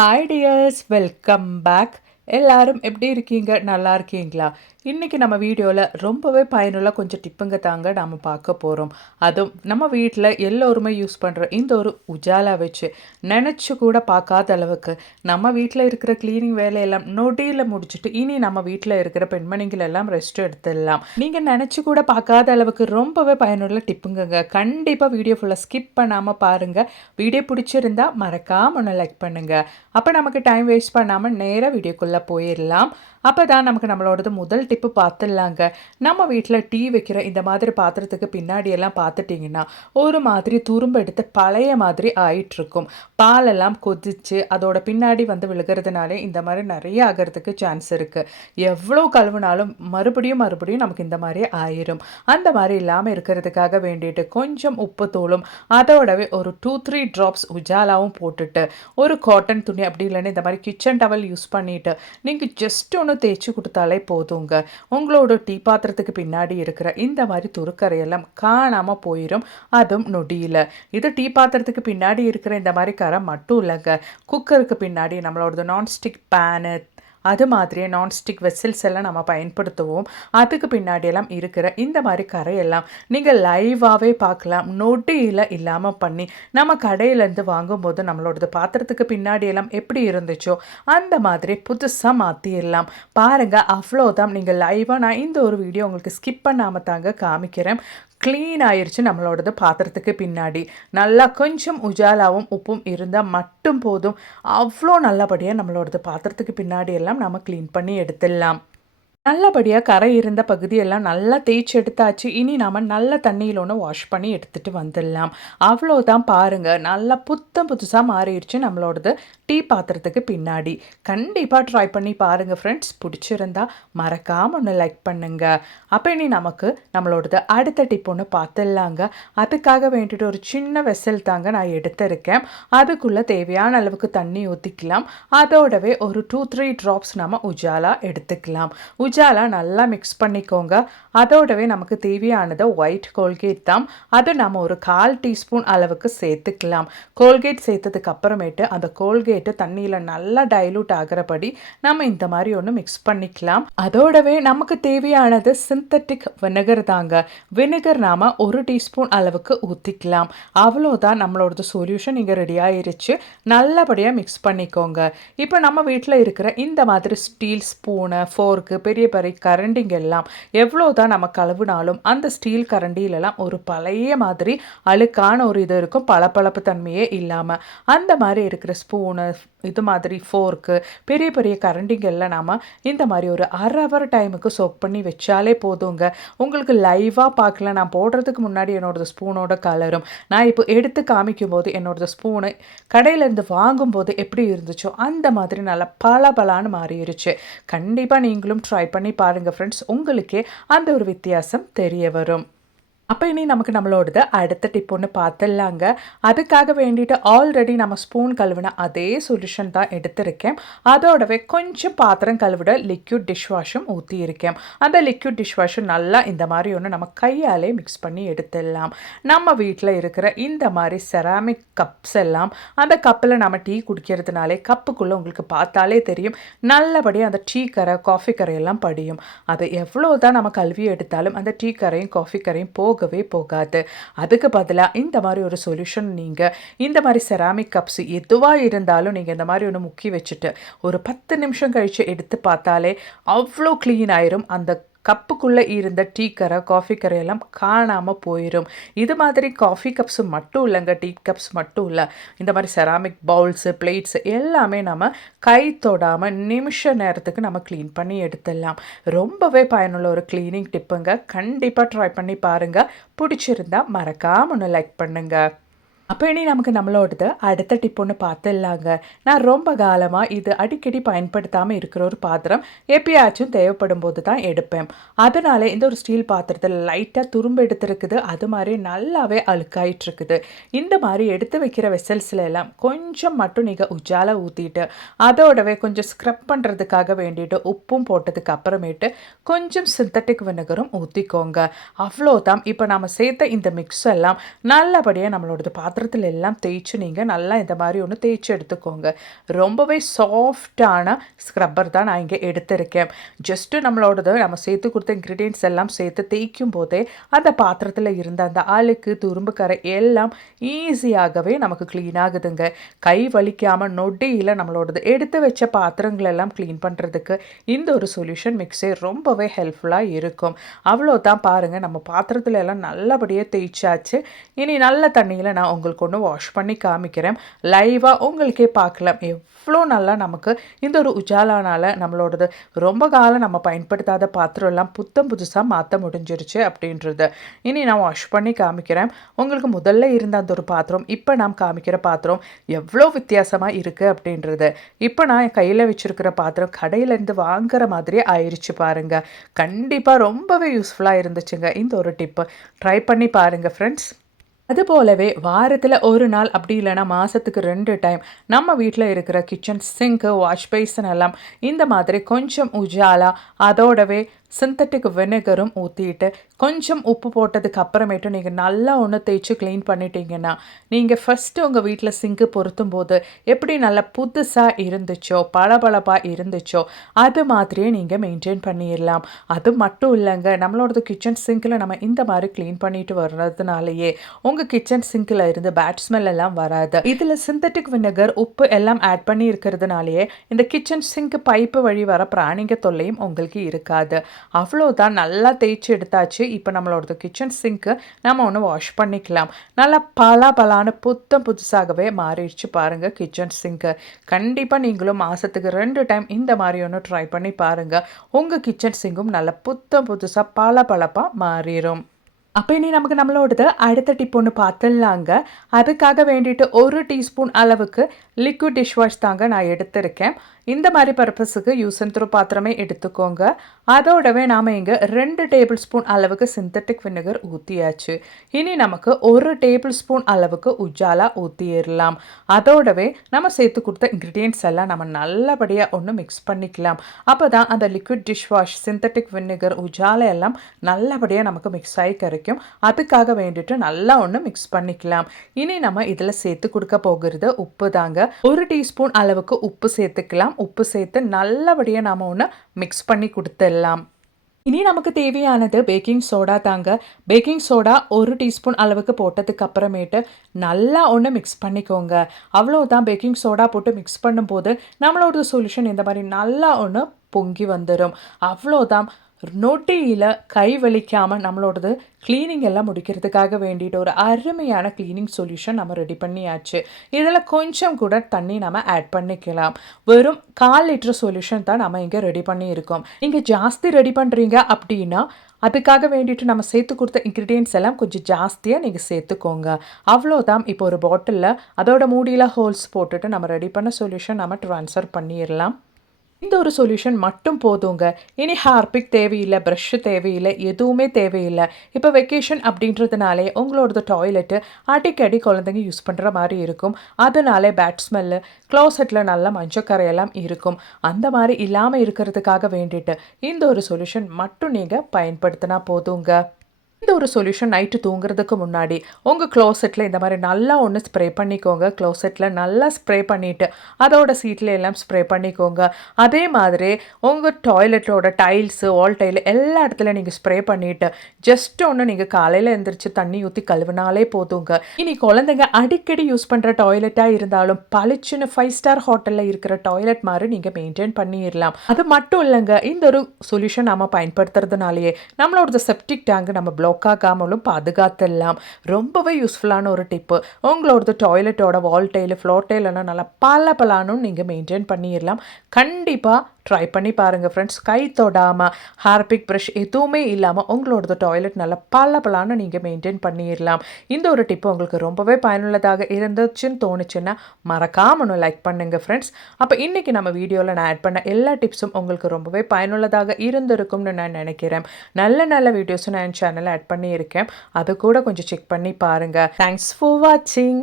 Hi tears, welcome back. எல்லாரும் எப்படி இருக்கீங்க? நல்லா இருக்கீங்களா? இன்றைக்கி நம்ம வீடியோவில் ரொம்பவே பயனுள்ள கொஞ்சம் டிப்புங்க தாங்க நாம் பார்க்க போகிறோம். அதுவும் நம்ம வீட்டில் எல்லோருமே யூஸ் பண்ணுற இந்த ஒரு உஜாலா வச்சு நினச்சி கூட பார்க்காத அளவுக்கு நம்ம வீட்டில் இருக்கிற க்ளீனிங் வேலையெல்லாம் நொடியில் முடிச்சுட்டு இனி நம்ம வீட்டில் இருக்கிற பெண்மணிகள் எல்லாம் ரெஸ்ட் எடுத்துடலாம். நீங்கள் நினச்சி கூட பார்க்காத அளவுக்கு ரொம்பவே பயனுள்ள டிப்புங்க. கண்டிப்பாக வீடியோ ஃபுல்லாக ஸ்கிப் பண்ணாமல் பாருங்கள். வீடியோ பிடிச்சிருந்தா மறக்காமல் ஒன்று லைக் பண்ணுங்கள். அப்போ நமக்கு டைம் வேஸ்ட் பண்ணாமல் நேராக வீடியோக்குள்ளே போயிடலாம். அப்போ தான் நமக்கு நம்மளோடது முதல் டிப்பு பார்த்துடலாங்க. நம்ம வீட்டில் டீ வைக்கிற இந்த மாதிரி பாத்திரத்துக்கு பின்னாடியெல்லாம் பார்த்துட்டிங்கன்னா ஒரு மாதிரி துரும்பு எடுத்து பழைய மாதிரி ஆயிட்டுருக்கும். பாலெல்லாம் கொதித்து அதோட பின்னாடி வந்து விழுகிறதுனாலே இந்த மாதிரி நிறைய ஆகிறதுக்கு சான்ஸ் இருக்குது. எவ்வளோ கழுவுனாலும் மறுபடியும் நமக்கு இந்த மாதிரி ஆயிரும். அந்த மாதிரி இல்லாமல் இருக்கிறதுக்காக வேண்டிட்டு கொஞ்சம் உப்பு தூளும் அதோடவே ஒரு 2-3 ட்ராப்ஸ் உஜாலாவும் போட்டுட்டு ஒரு காட்டன் துணி அப்படி இல்லைன்னா இந்த மாதிரி கிச்சன் டவல் யூஸ் பண்ணிவிட்டு நீங்கள் ஜஸ்ட் ஒன்று தேய்ச்சி கொடுத்தாலே போதுங்க. உங்களோட டீ பாத்திரத்துக்கு பின்னாடி இருக்கிற இந்த மாதிரி துருக்கரையெல்லாம் காணாமல் போயிடும். அதுவும் நொடியில். இது டீ பாத்திரத்துக்கு பின்னாடி இருக்கிற இந்த மாதிரி கரை மட்டும் இல்லைங்க. குக்கருக்கு பின்னாடி நம்மளோட நான்ஸ்டிக் பேனு அது மாதிரியே நான்ஸ்டிக் வெசல்ஸ் எல்லாம் நம்ம பயன்படுத்துவோம். அதுக்கு பின்னாடியெல்லாம் இருக்கிற இந்த மாதிரி கரையெல்லாம் நீங்கள் லைவாகவே பார்க்கலாம். நொடியில் இல்லாமல் பண்ணி நம்ம கடையிலேருந்து வாங்கும்போது நம்மளோடது பாத்திரத்துக்கு பின்னாடியெல்லாம் எப்படி இருந்துச்சோ அந்த மாதிரி புதுசாக மாற்றிடலாம். பாருங்கள், அவ்வளோதான். நீங்கள் லைவாக நான் இந்த ஒரு வீடியோ உங்களுக்கு ஸ்கிப் பண்ணாமல் தாங்க காமிக்கிறேன். க்ளீன் ஆயிடுச்சு நம்மளோடது பாத்திரத்துக்கு பின்னாடி. நல்லா கொஞ்சம் உஜாலாவும் உப்பும் இருந்தால் மட்டும் போதும். அவ்வளோ நல்லபடியாக நம்மளோடது பாத்திரத்துக்கு பின்னாடி எல்லாம் நம்ம க்ளீன் பண்ணி எடுத்துடலாம். நல்லபடியாக கரை இருந்த பகுதியெல்லாம் நல்லா தேய்ச்சி எடுத்தாச்சு. இனி நாம் நல்ல தண்ணியில் ஒன்று வாஷ் பண்ணி எடுத்துகிட்டு வந்துடலாம். அவ்வளோதான். பாருங்கள், நல்லா புதுசாக மாறிடுச்சு நம்மளோடது டீ பாத்திரத்துக்கு பின்னாடி. கண்டிப்பாக ட்ரை பண்ணி பாருங்கள் ஃப்ரெண்ட்ஸ். பிடிச்சிருந்தா மறக்காமல் ஒன்று லைக் பண்ணுங்கள். அப்போ இனி நமக்கு நம்மளோடது அடுத்த டிப் ஒன்று பார்த்துடலாங்க. அதுக்காக வேண்டிட்டு ஒரு சின்ன வெசல் தாங்க நான் எடுத்திருக்கேன். அதுக்குள்ளே தேவையான அளவுக்கு தண்ணி ஊற்றிக்கலாம். அதோடவே ஒரு 2-3 ட்ராப்ஸ் நம்ம உஜாலா எடுத்துக்கலாம். உஜாலா நல்லா மிக்ஸ் பண்ணிக்கோங்க. அதோடவே நமக்கு தேவையானது ஒயிட் கோல்கேட் தான். அதை நம்ம ஒரு 1/4 டீஸ்பூன் அளவுக்கு சேர்த்துக்கலாம். கோல்கேட் சேர்த்ததுக்கு அப்புறமேட்டு அந்த கோல்கேட்டு தண்ணியில் நல்லா டைலூட் ஆகிறபடி நம்ம இந்த மாதிரி ஒன்று மிக்ஸ் பண்ணிக்கலாம். அதோடவே நமக்கு தேவையானது சிந்தட்டிக் வினகர் தாங்க. வினிகர் நாம் 1 டீஸ்பூன் அளவுக்கு ஊற்றிக்கலாம். அவ்வளோதான், நம்மளோட சொல்யூஷன் இங்கே ரெடி ஆயிருச்சு. நல்லபடியாக மிக்ஸ் பண்ணிக்கோங்க. இப்போ நம்ம வீட்டில் இருக்கிற இந்த மாதிரி ஸ்டீல் ஸ்பூனு, ஃபோர்க்கு, பெரிய கரண்டிங்க எல்லாம் எவ்வளோதான் நம்ம கழுவுனாலும் அந்த ஸ்டீல் கரண்டியிலலாம் ஒரு பழைய மாதிரி அழுக்கான ஒரு இது இருக்கும், பளபளப்பு தன்மையே இல்லாமல். அந்த மாதிரி இருக்கிற ஸ்பூனு, இது மாதிரி ஃபோர்க்கு, பெரிய கரண்டிங்கெல்லாம் நாம் இந்த மாதிரி ஒரு 1/2 ஹவர் டைமுக்கு சோக் பண்ணி வச்சாலே போதுங்க. உங்களுக்கு லைவாக பார்க்கல, நான் போடுறதுக்கு முன்னாடி என்னோடய ஸ்பூனோட கலரும் நான் இப்போ எடுத்து காமிக்கும் போது என்னோடய ஸ்பூனு கடையிலேருந்து வாங்கும்போது எப்படி இருந்துச்சோ அந்த மாதிரி நல்லா பளபளன்னு மாறிடுச்சு. கண்டிப்பாக நீங்களும் ட்ரை பண்ணி பாருங்கள் ஃப்ரெண்ட்ஸ். உங்களுக்கே அந்த ஒரு வித்தியாசம் தெரிய வரும். அப்போ இனி நமக்கு நம்மளோடது அடுத்த டிப் ஒன்று பார்த்துடலாங்க. அதுக்காக வேண்டிட்டு ஆல்ரெடி நம்ம ஸ்பூன் கழுவின அதே சொல்யூஷன் தான் எடுத்திருக்கேன். அதோடவே கொஞ்சம் பாத்திரம் கழுவிட லிக்யூட் டிஷ் வாஷும் ஊற்றியிருக்கேன். அந்த லிக்யூட் டிஷ் வாஷும் நல்லா இந்த மாதிரி ஒன்று நம்ம கையாலே மிக்ஸ் பண்ணி எடுத்துடலாம். நம்ம வீட்டில் இருக்கிற இந்த மாதிரி செராமிக் கப்ஸ் எல்லாம் அந்த கப்பில் நம்ம டீ குடிக்கிறதுனாலே கப்புக்குள்ளே உங்களுக்கு பார்த்தாலே தெரியும் நல்லபடியாக அந்த டீ கரை, காஃபி கரையெல்லாம் படியும். அது எவ்வளோ தான் நம்ம கழுவி எடுத்தாலும் அந்த டீ கரையும் காஃபி கரையும் போகாது. அதுக்கு பதிலாக இந்த மாதிரி ஒரு சொல்யூஷன், நீங்கள் இந்த மாதிரி செராமிக் கப்ஸ் எதுவாக இருந்தாலும் நீங்கள் இந்த மாதிரி ஒன்று முக்கி வச்சுட்டு ஒரு 10 நிமிஷம் கழித்து எடுத்து பார்த்தாலே அவ்வளோ க்ளீன் ஆயிரும். அந்த கப்புக்குள்ளே இருந்த டீ கரை, காஃபி கரையெல்லாம் காணாமல் போயிடும். இது மாதிரி காஃபி கப்ஸ் மட்டும் இல்லைங்க, டீ கப்ஸ் மட்டும் இல்லை, இந்த மாதிரி செராமிக் பவுல்ஸு, பிளேட்ஸு எல்லாமே நம்ம கை தொடாமல் நிமிஷ நேரத்துக்கு நம்ம க்ளீன் பண்ணி எடுத்துடலாம். ரொம்பவே பயனுள்ள ஒரு க்ளீனிங் டிப்புங்க. கண்டிப்பாக ட்ரை பண்ணி பாருங்கள். பிடிச்சிருந்தா மறக்காமல் ஒன்று லைக் பண்ணுங்கள். அப்போ இனி நமக்கு நம்மளோடது அடுத்த டிப் ஒன்று பார்த்துடலாங்க. நான் ரொம்ப காலமாக இது அடிக்கடி பயன்படுத்தாமல் இருக்கிற ஒரு பாத்திரம், எப்பயாச்சும் தேவைப்படும் போது தான் எடுப்பேன். அதனால இந்த ஒரு ஸ்டீல் பாத்திரத்தில் லைட்டாக துரும்பு எடுத்துருக்குது. அது மாதிரி நல்லாவே அழுக்காயிட்ருக்குது. இந்த மாதிரி எடுத்து வைக்கிற வெசல்ஸில் எல்லாம் கொஞ்சம் மட்டும் நீங்கள் உஜாலா ஊற்றிட்டு அதோடவே கொஞ்சம் ஸ்க்ரப் பண்ணுறதுக்காக வேண்டிட்டு உப்பும் போட்டதுக்கு அப்புறமேட்டு கொஞ்சம் சிந்தட்டிக் வினகரும் ஊற்றிக்கோங்க. அவ்வளோதான். இப்போ நம்ம சேர்த்த இந்த மிக்ஸ் எல்லாம் நல்லபடியாக நம்மளோடது பாத்திரம் பாத்திரத்தில் எல்லாம் தேய்ச்சி நீங்கள் நல்லா இந்த மாதிரி ஒன்று தேய்ச்சி எடுத்துக்கோங்க. ரொம்பவே சாஃப்டான ஸ்க்ரப்பர் தான் நான் இங்கே எடுத்திருக்கேன். ஜஸ்ட்டு நம்ம சேர்த்து கொடுத்த இன்க்ரீடியன்ட்ஸ் எல்லாம் சேர்த்து தேய்க்கும் போதே அந்த பாத்திரத்தில் இருந்த அந்த அழுக்கு துரும்பு கரை எல்லாம் ஈஸியாகவே நமக்கு க்ளீன் ஆகுதுங்க. கை வலிக்காமல் நொடியில் நம்மளோடது எடுத்து வச்ச பாத்திரங்கள் எல்லாம் க்ளீன் பண்ணுறதுக்கு இந்த ஒரு சொல்யூஷன் மிக்ஸே ரொம்பவே ஹெல்ப்ஃபுல்லாக இருக்கும். அவ்வளோதான் பாருங்கள், நம்ம பாத்திரத்தில் எல்லாம் நல்லபடியாக தேய்ச்சாச்சு. இனி நல்ல தண்ணியில் நான் உங்களுக்கு ஒன்று வாஷ் பண்ணி காமிக்கிறேன். லைவாக உங்களுக்கே பார்க்கலாம் எவ்வளோ நல்லா நமக்கு இந்த ஒரு உஜாலானால் நம்மளோடது ரொம்ப காலம் நம்ம பயன்படுத்தாத பாத்திரம் எல்லாம் புதுசாக மாற்ற முடிஞ்சிருச்சு அப்படின்றது. இனி நான் வாஷ் பண்ணி காமிக்கிறேன். உங்களுக்கு முதல்ல இருந்த அந்த ஒரு பாத்திரம் இப்போ நான் காமிக்கிற பாத்திரம் எவ்வளோ வித்தியாசமாக இருக்குது அப்படின்றது. இப்போ நான் கையில் வச்சுருக்கிற பாத்திரம் கடையிலேருந்து வாங்குற மாதிரியே ஆயிடுச்சு பாருங்கள். கண்டிப்பாக ரொம்பவே யூஸ்ஃபுல்லாக இருந்துச்சுங்க இந்த ஒரு டிப்பு. ட்ரை பண்ணி பாருங்கள் ஃப்ரெண்ட்ஸ். அதுபோலவே வாரத்தில் ஒரு நாள் அப்படி இல்லைனா மாதத்துக்கு 2 டைம் நம்ம வீட்டில் இருக்கிற கிச்சன் சிங்க்கு வாஷ் பேசன் எல்லாம் இந்த மாதிரி கொஞ்சம் உஜாலா அதோடவே சிந்தட்டிக் வினெகரும் ஊற்றிட்டு கொஞ்சம் உப்பு போட்டதுக்கு அப்புறமேட்டு நீங்கள் நல்லா ஒன்று தேய்ச்சி க்ளீன் பண்ணிட்டீங்கன்னா நீங்கள் ஃபஸ்ட்டு உங்கள் வீட்டில் சிங்க்கு பொருத்தும் போது எப்படி நல்லா புதுசாக இருந்துச்சோ பளபளப்பாக இருந்துச்சோ அது மாதிரியே நீங்கள் மெயின்டைன் பண்ணிடலாம். அது மட்டும் இல்லைங்க, நம்மளோட கிச்சன் சிங்கில் நம்ம இந்த மாதிரி க்ளீன் பண்ணிட்டு வர்றதுனாலேயே உங்கள் கிச்சன் சிங்கில் இருந்து பேட் ஸ்மெல் எல்லாம் வராது. இதில் சிந்தட்டிக் வினெகர் உப்பு எல்லாம் ஆட் பண்ணி இருக்கிறதுனாலேயே இந்த கிச்சன் சிங்க் பைப்பு வழி வர பிராணிங்க தொல்லையும் உங்களுக்கு இருக்காது. அவ்வளோதான், நல்லா தேய்ச்சி எடுத்தாச்சு. இப்போ நம்மளோட கிச்சன் சிங்க்கு நம்ம ஒன்று வாஷ் பண்ணிக்கலாம். நல்லா பலான்னு புதுசாகவே மாறிடுச்சு பாருங்கள் கிச்சன் சிங்க்கு. கண்டிப்பாக நீங்களும் மாதத்துக்கு 2 டைம் இந்த மாதிரி ஒன்று ட்ரை பண்ணி பாருங்கள். உங்கள் கிச்சன் சிங்கும் நல்லா புதுசாக பளபளப்பாக மாறிடும். அப்போ இனி நமக்கு நம்மளோடது அடுத்த டிப் ஒன்று பார்த்துடலாங்க. அதுக்காக வேண்டிட்டு 1 டீஸ்பூன் அளவுக்கு லிக்விட் டிஷ்வாஷ் தாங்க நான் எடுத்திருக்கேன். இந்த மாதிரி பர்பஸுக்கு யூஸ் அண்ட் த்ரோ பாத்திரமே எடுத்துக்கோங்க. அதோடவே நாம் இங்கே 2 டேபிள் ஸ்பூன் அளவுக்கு சிந்தட்டிக் வினெகர் ஊற்றியாச்சு. இனி நமக்கு 1 டேபிள் ஸ்பூன் அளவுக்கு உஜாலா ஊற்றிடலாம். அதோடவே நம்ம சேர்த்து கொடுத்த இன்க்ரீடியன்ட்ஸ் எல்லாம் நம்ம நல்லபடியாக ஒன்று மிக்ஸ் பண்ணிக்கலாம். அப்போ தான் அந்த லிக்விட் டிஷ்வாஷ் சிந்தட்டிக் வினெகர் உஜாலா எல்லாம் நல்லபடியாக நமக்கு மிக்ஸ் ஆகி கிடைக்கும். அதுக்காக வேண்டிட்டு நல்லா ஒன்று மிக்ஸ் பண்ணிக்கலாம். இனி நம்ம இதில் சேர்த்து கொடுக்க போகிறது உப்பு தாங்க. 1 டீஸ்பூன் அளவுக்கு உப்பு சேர்த்துக்கலாம். உப்பு சேர்த்து நல்லபடியாக நாம் ஒன்று மிக்ஸ் பண்ணி கொடுத்துடலாம். இனி நமக்கு தேவையானது பேக்கிங் சோடா தாங்க. பேக்கிங் சோடா 1 டீஸ்பூன் அளவுக்கு போட்டதுக்கு அப்புறமேட்டு நல்லா ஒன்று மிக்ஸ் பண்ணிக்கோங்க. அவ்வளோதான், பேக்கிங் சோடா போட்டு மிக்ஸ் பண்ணும்போது நம்மளோட சொல்யூஷன் இந்த மாதிரி நல்லா ஒன்று பொங்கி வந்துடும். அவ்வளோதான், நொட்டியில் கை வலிக்காமல் நம்மளோடது க்ளீனிங் எல்லாம் முடிக்கிறதுக்காக வேண்டிட்டு ஒரு அருமையான க்ளீனிங் சொல்யூஷன் நம்ம ரெடி பண்ணியாச்சு. இதில் கொஞ்சம் கூட தண்ணி நம்ம ஆட் பண்ணிக்கலாம். வெறும் 1/4 லிட்டர் சொல்யூஷன் தான் நம்ம இங்கே ரெடி பண்ணியிருக்கோம். நீங்கள் ஜாஸ்தி ரெடி பண்ணுறீங்க அப்படின்னா அதுக்காக வேண்டிட்டு நம்ம சேர்த்து கொடுத்த இன்க்ரீடியன்ட்ஸ் எல்லாம் கொஞ்சம் ஜாஸ்தியாக நீங்கள் சேர்த்துக்கோங்க. அவ்வளோதான், இப்போ ஒரு பாட்டிலில் அதோட மூடியில் ஹோல்ஸ் போட்டுட்டு நம்ம ரெடி பண்ண சொல்யூஷன் நம்ம ட்ரான்ஸ்ஃபர் பண்ணிடலாம். இந்த ஒரு சொல்யூஷன் மட்டும் போதுங்க. இனி ஹார்பிக் தேவையில்லை, ப்ரஷ்ஷு தேவையில்லை, எதுவுமே தேவையில்லை. இப்போ வெக்கேஷன் அப்படின்றதுனாலே உங்களோட டாய்லெட்டு அடிக்கடி குழந்தைங்க யூஸ் பண்ணுற மாதிரி இருக்கும். அதனாலே பேட் ஸ்மெல்லு, க்ளோசெட்டில் நல்ல மஞ்சக்கரையெல்லாம் இருக்கும். அந்த மாதிரி இல்லாமல் இருக்கிறதுக்காக வேண்டிட்டு இந்த ஒரு சொல்யூஷன் மட்டும் நீங்கள் பயன்படுத்தினா போதுங்க. இந்த ஒரு சொல்யூஷன் நைட்டு தூங்குறதுக்கு முன்னாடி உங்கள் க்ளோசெட்டில் இந்த மாதிரி நல்லா ஒன்று ஸ்ப்ரே பண்ணிக்கோங்க. க்ளோசெட்டில் நல்லா ஸ்ப்ரே பண்ணிவிட்டு அதோட சீட்டில் எல்லாம் ஸ்ப்ரே பண்ணிக்கோங்க. அதே மாதிரி உங்கள் டாய்லெட்டோட டைல்ஸு, வால் டைல் எல்லா இடத்துலையும் நீங்கள் ஸ்ப்ரே பண்ணிவிட்டு ஜஸ்ட் ஒன்று நீங்கள் காலையில் எழுந்திரிச்சு தண்ணி ஊற்றி கழுவினாலே போதுங்க. இனி குழந்தைங்க அடிக்கடி யூஸ் பண்ணுற டாய்லெட்டாக இருந்தாலும் பளிச்சுன்னு 5 ஸ்டார் ஹோட்டலில் இருக்கிற டாய்லெட் மாதிரி நீங்கள் மெயின்டைன் பண்ணிடலாம். அது மட்டும் இல்லைங்க, இந்த ஒரு சொல்யூஷன் நம்ம பயன்படுத்துறதுனாலேயே நம்மளோட செப்டிக் டேங்க் நம்ம ப்ளாக் ஆகாமலும் பாதுகாத்தெல்லாம். ரொம்பவே யூஸ்ஃபுல்லான ஒரு டிப்பு. உங்களோட டாய்லெட்டோட வால் டைல், ஃப்ளோர் டைல் எல்லாம் நல்லா பலான்னு நீங்கள் மெயின்டைன் பண்ணிடலாம். கண்டிப்பாக ட்ரை பண்ணி பாருங்கள் ஃப்ரெண்ட்ஸ். கை தொடாமல் ஹார்பிக் ப்ரஷ் எதுவுமே இல்லாமல் உங்களோட டாய்லெட் நல்லா பலான்னு நீங்கள் மெயின்டைன் பண்ணிடலாம். இந்த ஒரு டிப்பு உங்களுக்கு ரொம்பவே பயனுள்ளதாக இருந்துச்சுன்னு தோணுச்சுன்னா மறக்காம ஒன்று லைக் பண்ணுங்கள் ஃப்ரெண்ட்ஸ். அப்போ இன்றைக்கி நம்ம வீடியோவில் நான் ஆட் பண்ண எல்லா டிப்ஸும் உங்களுக்கு ரொம்பவே பயனுள்ளதாக இருந்திருக்கும்னு நான் நினைக்கிறேன். நல்ல வீடியோஸும் நான் என் சேனலில் ஆட் பண்ணியிருக்கேன். அது கூட கொஞ்சம் செக் பண்ணி பாருங்கள். தேங்க்ஸ் ஃபார் வாட்சிங்.